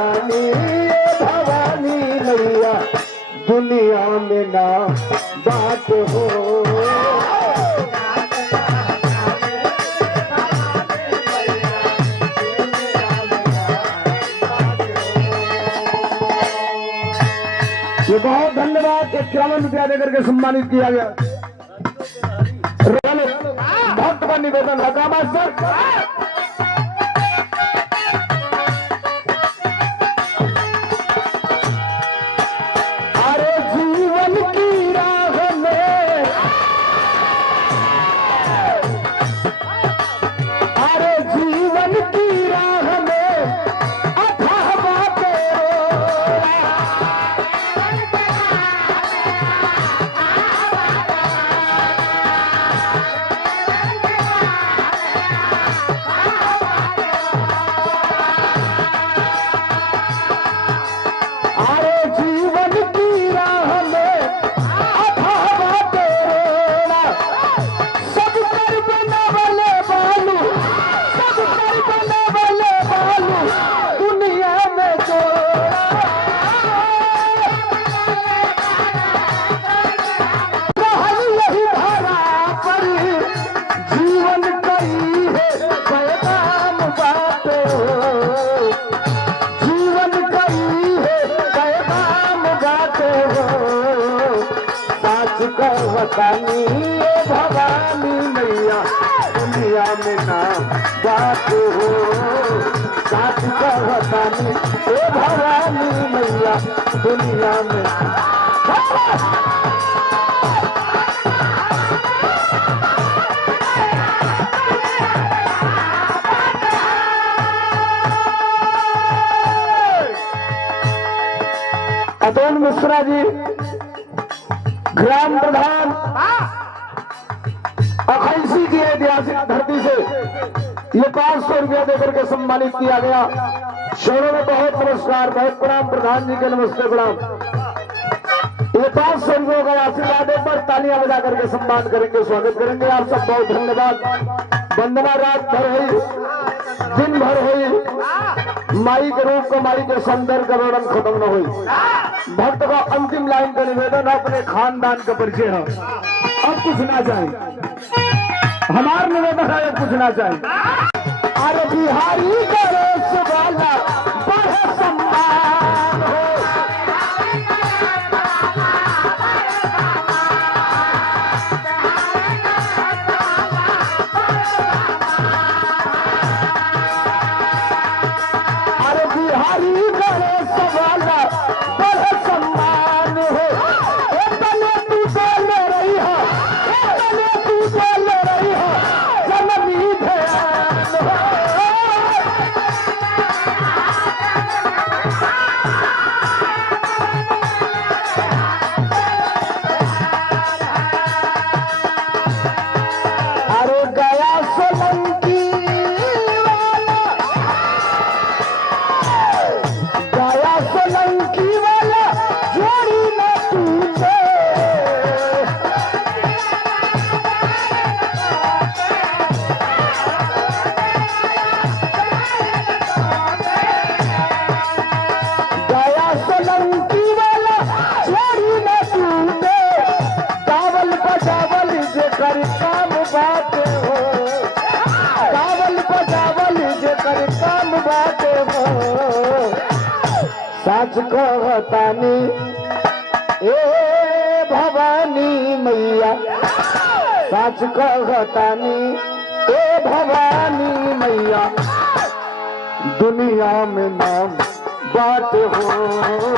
कहतानी भवानी मैया दुनिया में ना बात हो। ये बहुत धन्यवाद। 51 रुपया देकर के सम्मानित किया गया। भक्त का निवेदन है मास्टर। अरे जीवन की राह में, अरे जीवन की राह में अथाह बातें, कहतानी भवानी मैया दुनिया में ना बात हो। साथ कहतानी भवानी मैया दुनिया में। अतुल मिश्रा जी ग्राम प्रधान अखैसी की ऐतिहासिक धरती से ये 500 रुपया देकर के सम्मानित किया गया। शहरों में बहुत नमस्कार, बहुत प्रणाम। प्रधान जी के नमस्ते प्रणाम। ये 500 रुपयों का आशीर्वाद पर तालियां बजा करके सम्मान करेंगे, स्वागत करेंगे। आप सब बहुत धन्यवाद। वंदना रात भर हुई, दिन भर हुई, माई के रूप का, माई के सौंदर्य का वर्णन खत्म न हुई। भक्त का अंतिम लाइन का निवेदन अपने खानदान का परिचय है। अब कुछ ना चाहे, हमारा निवेदन है, अब कुछ ना चाहे। अरे बिहारी का रेस वाला बड़ा सम्मान हो। अरे बिहारी का रेस वाला साच कहतानी भवानी मैया, साच कहतानी भवानी मैया दुनिया में नाम बात हो।